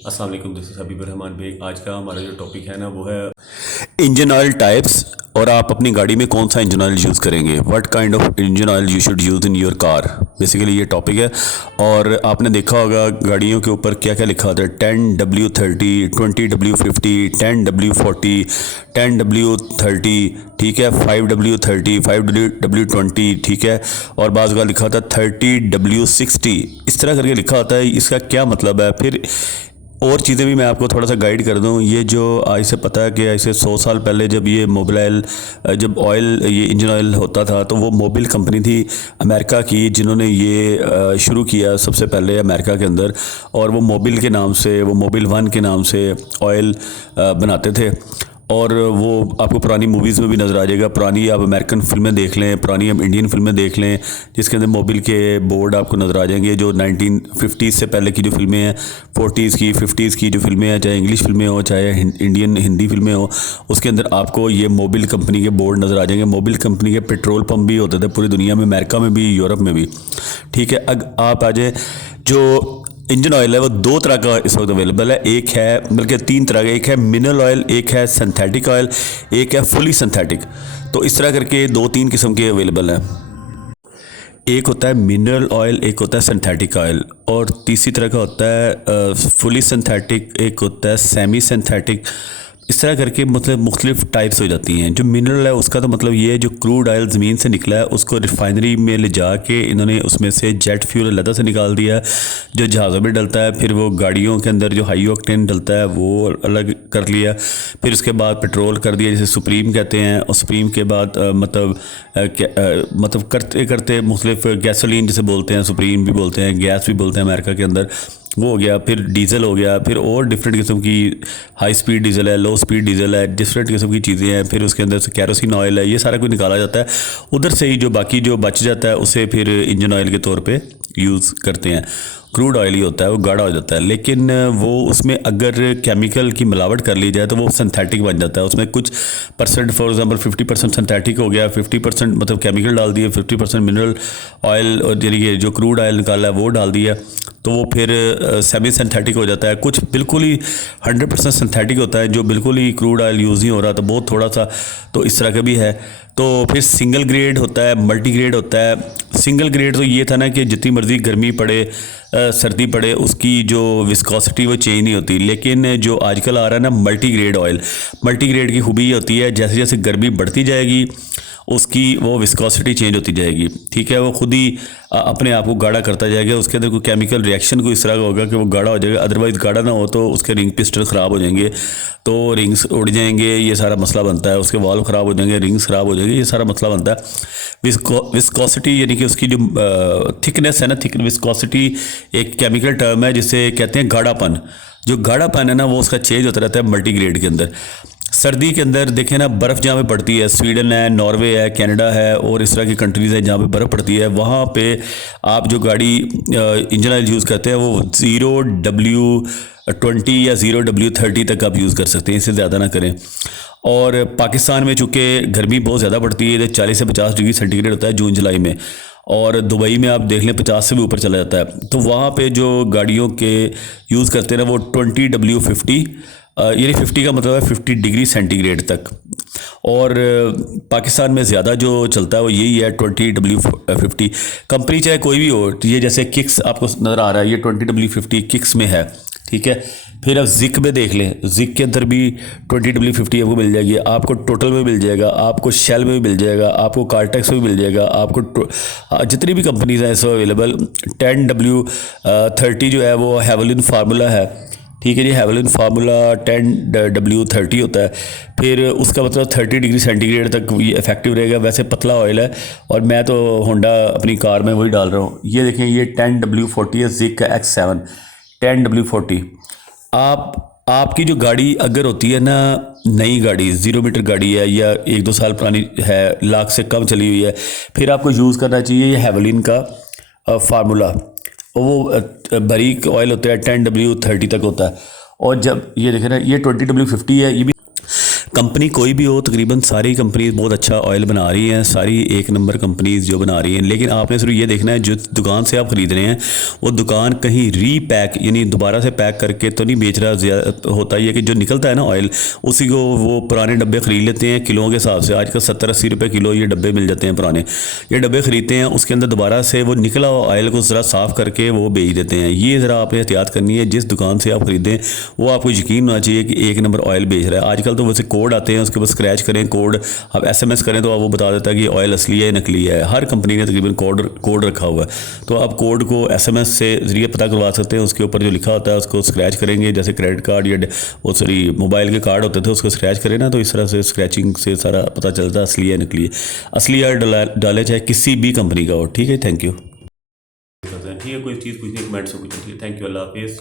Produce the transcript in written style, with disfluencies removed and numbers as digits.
अस्सलाम वालेकुम, this is Habib Rahman Beg. आज का हमारा जो टॉपिक है ना वो है इंजन ऑयल टाइप्स और आप अपनी गाड़ी में कौन सा इंजन ऑयल यूज़ करेंगे, what kind of engine oil you should use in your car. Basically ये टॉपिक है। और आपने देखा होगा गाड़ियों के ऊपर क्या क्या लिखा होता है, 10W30, 20W50, 10W40, 10W30, ठीक है, 5W30, 5W20, ठीक है, और बाज़ का लिखा होता है 30W60। इस तरह करके लिखा होता है। इसका क्या मतलब है? फिर और चीज़ें भी मैं आपको थोड़ा सा गाइड कर दूं। ये जो आज से पता है कि आज से 100 साल पहले जब ये मोबिल जब ऑयल, ये इंजन ऑयल होता था, तो वो मोबिल कंपनी थी अमेरिका की जिन्होंने ये शुरू किया सबसे पहले अमेरिका के अंदर। और वो मोबिल के नाम से, वो मोबिल 1 के नाम से ऑयल बनाते थे। और वो आपको पुरानी मूवीज़ में भी नज़र आ जाएगा। पुरानी आप अमेरिकन फिल्में देख लें, पुरानी आप इंडियन फिल्में देख लें, जिसके अंदर मोबिल के बोर्ड आपको नज़र आ जाएंगे। जो 1950 से पहले की जो फिल्में हैं, 40s की 50s की जो फिल्में हैं, चाहे इंग्लिश फिल्में हो चाहे इंडियन हिंदी फिल्में हो, उसके अंदर आपको ये मोबिल कंपनी के बोर्ड नज़र आ जाएंगे। मोबिल कंपनी के पेट्रोल पंप भी होते थे पूरी दुनिया में, अमेरिका में भी, यूरोप में भी, ठीक है। अब आप आ जाए, जो इंजन ऑयल है वो दो तरह का इस वक्त अवेलेबल है। एक है, बल्कि तीन तरह का, एक है मिनरल ऑयल, एक है सिंथेटिक ऑयल, एक है फुली सिंथेटिक। तो इस तरह करके दो तीन किस्म के अवेलेबल हैं। एक होता है मिनरल ऑयल, एक होता है सिंथेटिक ऑयल, और तीसरी तरह का होता है फुली सिंथेटिक, एक होता है सेमी सिंथेटिक। इस तरह करके मतलब मुख्तलिफ टाइप्स हो जाती हैं। जो मिनरल है उसका तो मतलब ये है, जो क्रूड ऑयल ज़मीन से निकला है उसको रिफाइनरी में ले जा के इन्होंने उसमें से जेट फ्यूल अलग से निकाल दिया है, जो जहाज़ों में डलता है। फिर वो गाड़ियों के अंदर जो हाई ऑक्टेन डलता है वो अलग कर लिया। फिर उसके बाद पेट्रोल कर दिया, जैसे सुप्रीम कहते हैं। और सुप्रीम के बाद मतलब करते करते मुख्तलिफ गैसोलीन जिसे बोलते हैं, सुप्रीम भी बोलते हैं, गैस भी बोलते हैं अमेरिका के अंदर, वो हो गया। फिर डीजल हो गया, फिर और डिफरेंट किस्म की हाई स्पीड डीजल है, लो स्पीड डीजल है, डिफरेंट किस्म की चीज़ें हैं। फिर उसके अंदर से कैरोसिन ऑयल है, ये सारा कुछ निकाला जाता है। उधर से ही जो बाकी जो बच जाता है उसे फिर इंजन ऑयल के तौर पे यूज़ करते हैं। क्रूड ऑयल ही होता है, वो गाढ़ा हो जाता है, लेकिन वो उसमें अगर केमिकल की मिलावट कर ली जाए तो वो सिंथेटिक बन जाता है। उसमें कुछ परसेंट, फॉर एग्जांपल 50% सिंथेटिक हो गया, 50% मतलब केमिकल डाल दिए, 50% मिनरल ऑयल और यानी कि जो क्रूड ऑयल निकाला है वो डाल दिया, तो वो फिर सेमी सिंथेटिक हो जाता है। कुछ बिल्कुल ही 100% सिंथेटिक होता है, जो बिल्कुल ही क्रूड ऑयल यूज़ नहीं हो रहा, तो बहुत थोड़ा सा, तो इस तरह का भी है। तो फिर सिंगल ग्रेड होता है, मल्टी ग्रेड होता है। सिंगल ग्रेड तो ये था ना कि जितनी मर्ज़ी गर्मी पड़े, सर्दी पड़े, उसकी जो विस्कोसिटी वो चेंज नहीं होती। लेकिन जो आजकल आ रहा है ना multi grade oil, multi grade की खूबी ये होती है जैसे जैसे गर्मी बढ़ती जाएगी उसकी वो विस्कोसिटी चेंज होती जाएगी, ठीक है। वो खुद ही अपने आप को गाढ़ा करता जाएगा। उसके अंदर कोई केमिकल रिएक्शन कोई इस तरह का होगा कि वो गाढ़ा हो जाएगा। अदरवाइज़ गाढ़ा ना हो तो उसके रिंग पिस्टन ख़राब हो जाएंगे, तो रिंग्स उड़ जाएंगे, ये सारा मसला बनता है। उसके वाल्व ख़राब हो जाएंगे, रिंग्स ख़राब हो जाएंगे, ये सारा मसला बनता है। विस्कोसिटी यानी कि उसकी जो थिकनेस है ना, विस्कोसिटी एक केमिकल टर्म है जिसे कहते हैं गाढ़ापन। जो गाढ़ापन है ना वो उसका चेंज होता रहता है मल्टी ग्रेड के अंदर। सर्दी के अंदर देखें ना, बर्फ़ जहाँ पे पड़ती है, स्वीडन है, नॉर्वे है, कनाडा है, और इस तरह की कंट्रीज़ है जहाँ पे बर्फ़ पड़ती है, वहाँ पे आप जो गाड़ी इंजन ऑयल यूज़ करते हैं वो 0W20 या 0W30 तक आप यूज़ कर सकते हैं, इससे ज़्यादा ना करें। और पाकिस्तान में चूँकि गर्मी बहुत ज़्यादा पड़ती है, 40 से 50 डिग्री सेंटीग्रेड होता है जून जुलाई में, और दुबई में आप देख लें 50 से भी ऊपर चला जाता है। तो वहाँ पे जो गाड़ियों के यूज़ करते हैं ना वो 20W50, यानी 50 का मतलब है 50 डिग्री सेंटीग्रेड तक। और पाकिस्तान में ज़्यादा जो चलता है वो यही है 20W50। कंपनी चाहे कोई भी हो, ये जैसे किक्स आपको नज़र आ रहा है, ये 20W50 किक्स में है, ठीक है। फिर आप जिक में देख लें, जिक के अंदर भी 20W50 आपको मिल जाएगी, आपको टोटल में मिल जाएगा, आपको शेल में भी मिल जाएगा, आपको कार्टेक्स में भी मिल जाएगा, आपको जितनी भी कंपनीज हैं इसमें अवेलेबल। 10W30 जो है वो हेवलिन फार्मूला है, ठीक है जी, हेवलिन फार्मूला 10W30 होता है। फिर उसका मतलब 30 डिग्री सेंटीग्रेड तक ये इफेक्टिव रहेगा। वैसे पतला ऑयल है, और मैं तो होंडा अपनी कार में वही डाल रहा हूँ। ये देखें, ये 10W40 है, जिक का X7 10W40। आपकी जो गाड़ी अगर होती है ना, नई गाड़ी 0 मीटर गाड़ी है या 1-2 साल पुरानी है, लाख से कम चली हुई है, फिर आपको यूज़ करना चाहिए ये हेवलिन का फार्मूला। वो बारीक ऑयल होता है, 10W30 तक होता है। और जब ये देखें ना, ये 20W50 है, ये भी कंपनी कोई भी हो, तकरीबन सारी कंपनीज बहुत अच्छा ऑयल बना रही हैं, सारी एक नंबर कंपनीज जो बना रही हैं, लेकिन आपने सिर्फ ये देखना है जो दुकान से आप ख़रीद रहे हैं वो दुकान कहीं रीपैक यानी दोबारा से पैक करके तो नहीं बेच रहा। ज़्यादा होता ही है कि जो निकलता है ना ऑयल, उसी को वो पुराने डब्बे ख़रीद लेते हैं किलों के हिसाब से। आजकल 70-80 रुपये किलो ये डब्बे मिल जाते हैं पुराने, ये डब्बे ख़रीदते हैं, उसके अंदर दोबारा से वो निकला हुआ ऑयल को ज़रा साफ़ करके वो बेच देते हैं। ये ज़रा आपने एहतियात करनी है, जिस दुकान से आप ख़रीदें वो आपको यकीन होना चाहिए कि एक नंबर ऑयल बेच रहा है। आजकल तो वैसे कोड आते हैं, उसके ऊपर स्क्रैच करें कोड, आप SMS करें तो आप वो बता देता है कि ऑयल असली है नकली है। हर कंपनी ने तकरीबन कोड रखा हुआ है, तो आप कोड को SMS से ज़रिए पता करवा सकते हैं। उसके ऊपर जो लिखा होता है उसको स्क्रैच करेंगे, जैसे क्रेडिट कार्ड या वो सॉरी मोबाइल के कार्ड होते थे उसको स्क्रैच करें ना, तो इस तरह से स्क्रैचिंग से सारा पता चलता है असली है नकली है। असली ऑयल डाले चाहे किसी भी कंपनी का हो। ठीक है, थैंक यू। ठीक है, कोई चीज़ पूछनी कमेंट्स में पूछिए। ठीक है, थैंक यू, अल्लाह हाफिज़।